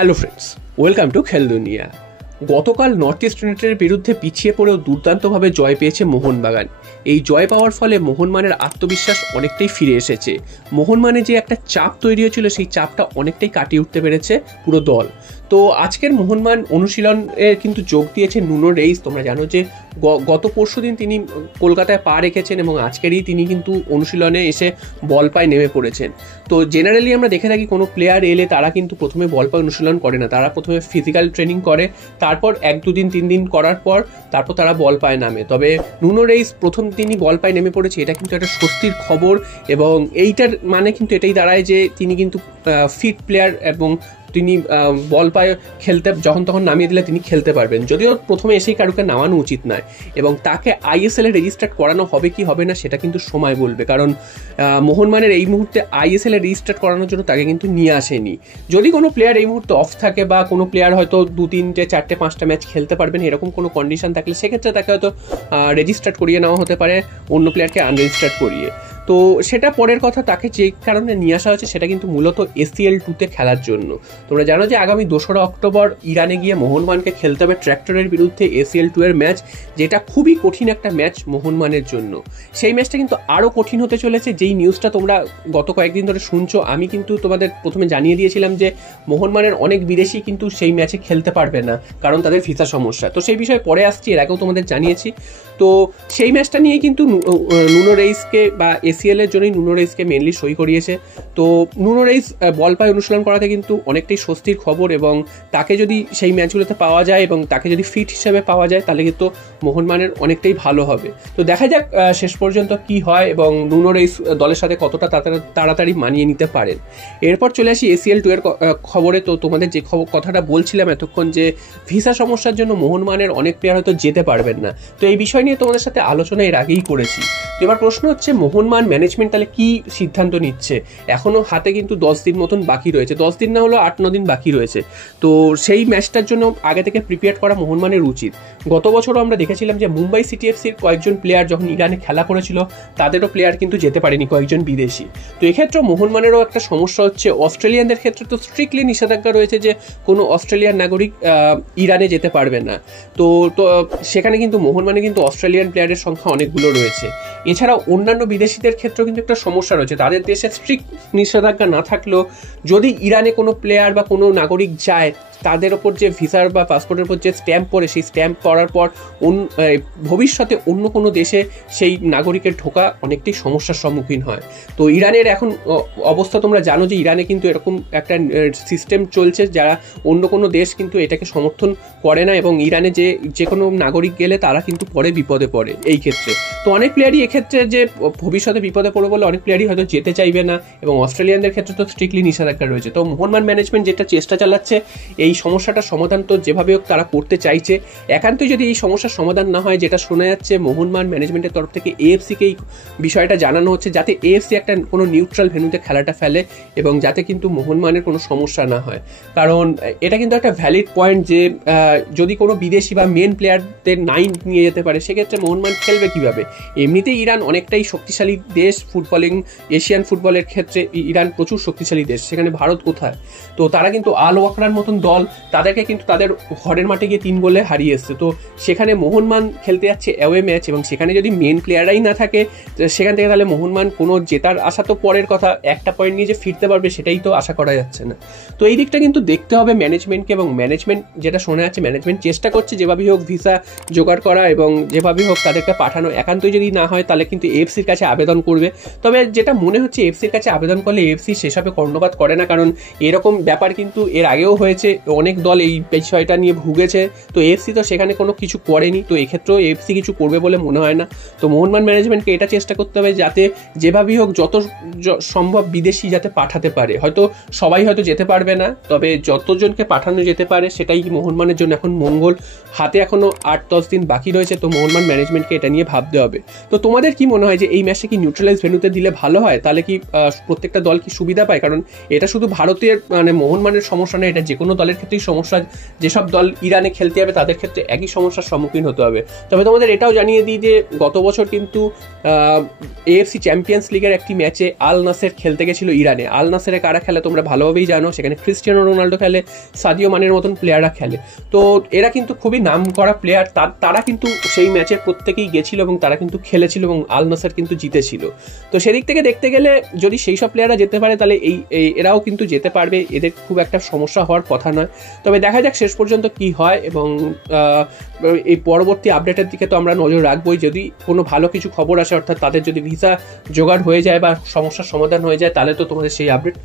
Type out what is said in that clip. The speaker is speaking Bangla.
হ্যালো ফ্রেন্ডস, ওয়েলকাম টু খেল দুনিয়া। গতকাল নর্থ ইস্ট ইউনাইটেডের বিরুদ্ধে পিছিয়ে পড়েও দুর্দান্তভাবে জয় পেয়েছে মোহনবাগান। এই জয় পাওয়ার ফলে মোহনবাগানের আত্মবিশ্বাস অনেকটাই ফিরে এসেছে। মোহনবাগানে যে একটা চাপ তৈরি হয়েছিল সেই চাপটা অনেকটাই কাটিয়ে উঠতে পেরেছে পুরো দল। তো আজকের মোহনবাগান অনুশীলনে কিন্তু যোগ দিয়েছে নুনো রেইস। তোমরা জানো যে গত পরশু দিন তিনি কলকাতায় পা রেখেছেন এবং আজকেরই তিনি কিন্তু অনুশীলনে এসে বল পায়ে নেমে পড়েছেন। তো জেনারেলি আমরা দেখে থাকি কোনো প্লেয়ার এলে তারা কিন্তু প্রথমে বল পায়ে অনুশীলন করে না, তারা প্রথমে ফিজিক্যাল ট্রেনিং করে, তারপর 1-2 দিন 3 দিন করার পর তারপর তারা বল পায়ে নামে। তবে নুনো রেইস প্রথম দিনই বল পায়ে নেমে পড়েছে, এটা কিন্তু একটা স্বস্তির খবর এবং এইটার মানে কিন্তু এটাই দাঁড়ায় যে তিনি কিন্তু ফিট প্লেয়ার এবং তিনি বল পায়ে খেলতে যখন তখন নামিয়ে দিলে তিনি খেলতে পারবেন। যদিও প্রথমে এসেই কারুকে নামানো উচিত নয় এবং তাকে আইএসএলে রেজিস্টার্ড করানো হবে কি হবে না সেটা কিন্তু সময় বলবে, কারণ মোহনবাগানের এই মুহূর্তে আইএসএলে রেজিস্টার্ড করানোর জন্য তাকে কিন্তু নিয়ে আসেনি। যদি কোনো প্লেয়ার এই মুহূর্তে অফ থাকে বা কোনো প্লেয়ার হয়তো 2-3-4-5টা ম্যাচ খেলতে পারবেন এরকম কোনো কন্ডিশন থাকলে সেক্ষেত্রে তাকে হয়তো রেজিস্টার্ড করিয়ে নেওয়া হতে পারে, অন্য প্লেয়ারকে আনরেজিস্টার্ড করিয়ে। তো সেটা পরের কথা। তাকে যে কারণে নিয়ে আসা হয়েছে সেটা কিন্তু মূলত ACL 2-তে খেলার জন্য। তোমরা জানো যে আগামী 2রা অক্টোবর ইরানে গিয়ে মোহনবাগানকে খেলতে হবে ট্র্যাক্টরের বিরুদ্ধে ACL 2 এর ম্যাচ, যেটা খুবই কঠিন একটা ম্যাচ মোহনবাগানের জন্য। সেই ম্যাচটা কিন্তু আরও কঠিন হতে চলেছে। যেই নিউজটা তোমরা গত কয়েকদিন ধরে শুনছো, আমি কিন্তু তোমাদের প্রথমে জানিয়ে দিয়েছিলাম যে মোহনবাগানের অনেক বিদেশি কিন্তু সেই ম্যাচে খেলতে পারবে না কারণ তাদের ভিসা সমস্যা। তো সেই বিষয়ে পরে আসছি, এর আগেও তোমাদের জানিয়েছি। তো সেই ম্যাচটা নিয়ে কিন্তু নুনো রেইসকে বা ACL এর জন্যই নুনো রেইসকে মেনলি সই করিয়েছে। তো নুনো রেইস বল পায়ে অনুশীলন করাতে কিন্তু অনেকটাই স্বস্তির খবর এবং তাকে যদি সেই ম্যাচগুলোতে পাওয়া যায় এবং তাকে যদি ফিট হিসেবে পাওয়া যায় তাহলে কিন্তু মোহনবাগানের অনেকটাই ভালো হবে। তো দেখা যাক শেষ পর্যন্ত কি হয় এবং নুনো রেইস দলের সাথে কতটা তাড়াতাড়ি মানিয়ে নিতে পারেন। এরপর চলে আসি ACL 2 এর খবরে। তো তোমাদের যে কথাটা বলছিলাম এতক্ষণ যে ভিসা সমস্যার জন্য মোহনবাগানের অনেক প্লেয়ার হয়তো যেতে পারবেন না, তো এই বিষয় নিয়ে তোমাদের সাথে আলোচনা এর আগেই করেছি। তো এবার প্রশ্ন হচ্ছে মোহনবাগান ম্যানেজমেন্ট তাহলে কি সিদ্ধান্ত নিচ্ছে? এখনো হাতে কিন্তু 10 দিন মতন বাকি রয়েছে, 10 দিন না হলেও 8-9 দিন বাকি রয়েছে। তো সেই ম্যাচটার জন্য আগে থেকে প্রিপেয়ার করা মোহনবাগানের উচিত। গত বছরও আমরা দেখেছিলাম যে মুম্বাই সিটি এফসির কয়েকজন প্লেয়ার যখন ইরানে খেলা করেছিল তাদেরও প্লেয়ার কিন্তু যেতে পারেনি, কয়েকজন বিদেশি। তো এক্ষেত্রে মোহনবাগানেরও একটা সমস্যা হচ্ছে, অস্ট্রেলিয়ানদের ক্ষেত্রে তো স্ট্রিক্টলি নিষেধাজ্ঞা রয়েছে যে কোনো অস্ট্রেলিয়ান নাগরিক ইরানে যেতে পারবে না। তো সেখানে কিন্তু মোহনবাগানে কিন্তু অস্ট্রেলিয়ান প্লেয়ারের সংখ্যা অনেকগুলো রয়েছে। এছাড়াও অন্যান্য বিদেশিদের ক্ষেত্রেও কিন্তু একটা সমস্যা রয়েছে, তাদের দেশে স্ট্রিক্ট নিষেধাজ্ঞা না থাকলেও যদি ইরানে কোনো প্লেয়ার বা কোনো নাগরিক যায় তাদের ওপর যে ভিসার বা পাসপোর্টের উপর যে স্ট্যাম্প পড়ে সেই স্ট্যাম্প পড়ার পর ভবিষ্যতে অন্য কোনো দেশে সেই নাগরিকের ঢোকা অনেকটাই সমস্যার সম্মুখীন হয়। তো ইরানের এখন অবস্থা তোমরা জানো যে ইরানে কিন্তু এরকম একটা সিস্টেম চলছে যারা অন্য কোনো দেশ কিন্তু এটাকে সমর্থন করে না এবং ইরানে যে কোনো নাগরিক গেলে তারা কিন্তু পরে বিপদে পড়ে এই ক্ষেত্রে। তো অনেক প্লেয়ারই এক্ষেত্রে যে ভবিষ্যতে বিপদে পড়ে বলে অনেক প্লেয়ারই হয়তো যেতে চাইবে না এবং অস্ট্রেলিয়ানদের ক্ষেত্রে তো স্ট্রিক্টলি নিষেধাজ্ঞা রয়েছে। তো মোহনবাগান ম্যানেজমেন্ট যেটা চেষ্টা চালাচ্ছে এই সমস্যাটার সমাধান তো যেভাবে হোক তারা করতে চাইছে। একান্তই যদি এই সমস্যার সমাধান না হয়, যেটা শোনা যাচ্ছে মোহনবাগান ম্যানেজমেন্টের তরফ থেকে AFC-কে এই বিষয়টা জানানো হচ্ছে যাতে AFC একটা কোনো নিউট্রাল ভেন্যুতে খেলাটা ফেলে এবং যাতে কিন্তু মোহনবাগানের কোনো সমস্যা না হয়। কারণ এটা কিন্তু একটা ভ্যালিড পয়েন্ট যে যদি কোনো বিদেশি বা মেন প্লেয়ারদের নিয়ে যেতে পারে সেক্ষেত্রে মোহনবাগান খেলবে কীভাবে? এমনিতেই ইরান অনেকটাই শক্তিশালী দেশ, ফুটবলিং এশিয়ান ফুটবলের ক্ষেত্রে ইরান প্রচুর শক্তিশালী দেশ, সেখানে ভারত কোথায়? তো তারা কিন্তু আল ওয়াকরার মতন দল তাদেরকে কিন্তু তাদের ঘরের মাঠে গিয়ে 3 গোলে হারিয়ে এসছে। তো সেখানে মোহনবাগান খেলতে যাচ্ছে অ্যাওয়ে ম্যাচ এবং সেখানে যদি মেন প্লেয়াররাই না থাকে সেখান থেকে তাহলে মোহনবাগান কোনো জেতার আশা তো পরের কথা, একটা পয়েন্ট নিয়ে যে ফিরতে পারবে সেটাই তো আশা করা যাচ্ছে না। তো এই দিকটা কিন্তু দেখতে হবে ম্যানেজমেন্টকে এবং ম্যানেজমেন্ট যেটা শোনা যাচ্ছে ম্যানেজমেন্ট চেষ্টা করছে যেভাবেই হোক ভিসা জোগাড় করা এবং যেভাবেই হোক তাদেরকে পাঠানো। একান্তই যদি না হয় তাহলে কিন্তু AFC-র কাছে আবেদন করবে। তবে যেটা মনে হচ্ছে AFC-র কাছে আবেদন করলে AFC সেসবে কর্ণপাত করে না, কারণ এরকম ব্যাপার কিন্তু এর আগেও হয়েছে, অনেক দল এই বিষয়টা নিয়ে ভুগেছে। তো AFC তো সেখানে কোনো কিছু করেনি, তো এক্ষেত্রেও AFC কিছু করবে বলে মনে হয় না। তো মোহনবাগান ম্যানেজমেন্টকে এটা চেষ্টা করতে হবে যাতে যেভাবেই হোক যত সম্ভব বিদেশি যাতে পাঠাতে পারে। হয়তো সবাই হয়তো যেতে পারবে না, তবে যতজনকে পাঠানো যেতে পারে সেটাই মোহনবাগানের জন্য এখন মঙ্গল। হাতে এখনো 8-10 দিন বাকি রয়েছে, তো মোহনবাগান ম্যানেজমেন্টকে এটা নিয়ে ভাবতে হবে। তো তোমাদের কি মনে হয় যে এই ম্যাচটা কি নিউট্রালাইজ ভেন্যুতে দিলে ভালো হয়? তাহলে কি প্রত্যেকটা দল কি সুবিধা পায়? কারণ এটা শুধু ভারতের মানে মোহনবাগানের সমস্যা না, এটা যে কোনো দলের ক্ষেত্রেই সমস্যা, যেসব দল ইরানে খেলতে যাবে তাদের ক্ষেত্রে একই সমস্যার সম্মুখীন হতে হবে। তবে তোমাদের এটাও জানিয়ে দিই যে গত বছর কিন্তু এএফসি চ্যাম্পিয়ন্স লিগের একটি ম্যাচে আল নাসের খেলতে গেছিল ইরানে। আল নাসেরে কারা খেলে তোমরা ভালোভাবেই জানো, সেখানে ক্রিস্টিয়ানো রোনাল্ডো খেলে, সাদিও মানের মতন প্লেয়াররা খেলে। তো এরা কিন্তু খুবই নাম করা প্লেয়ার, তারা কিন্তু সেই ম্যাচের প্রত্যেকেই গেছিল এবং তারা কিন্তু খেলেছিল এবং আল নাসের কিন্তু জিতেছিল। তো সেদিক থেকে দেখতে গেলে যদি সেই সব প্লেয়াররা যেতে পারে তাহলে এরাও কিন্তু যেতে পারবে, এদের খুব একটা সমস্যা হওয়ার কথা নয়। তবে দেখা যাক শেষ পর্যন্ত কি হয়, এবং এই পরবর্তী আপডেটের দিকে তো আমরা নজর রাখবোই। যদি কোনো ভালো কিছু খবর আসে, অর্থাৎ তাদের যদি ভিসা জোগাড় হয়ে যায় বা সমস্যার সমাধান হয়ে যায়, তাহলে তো তোমাদের সেই আপডেট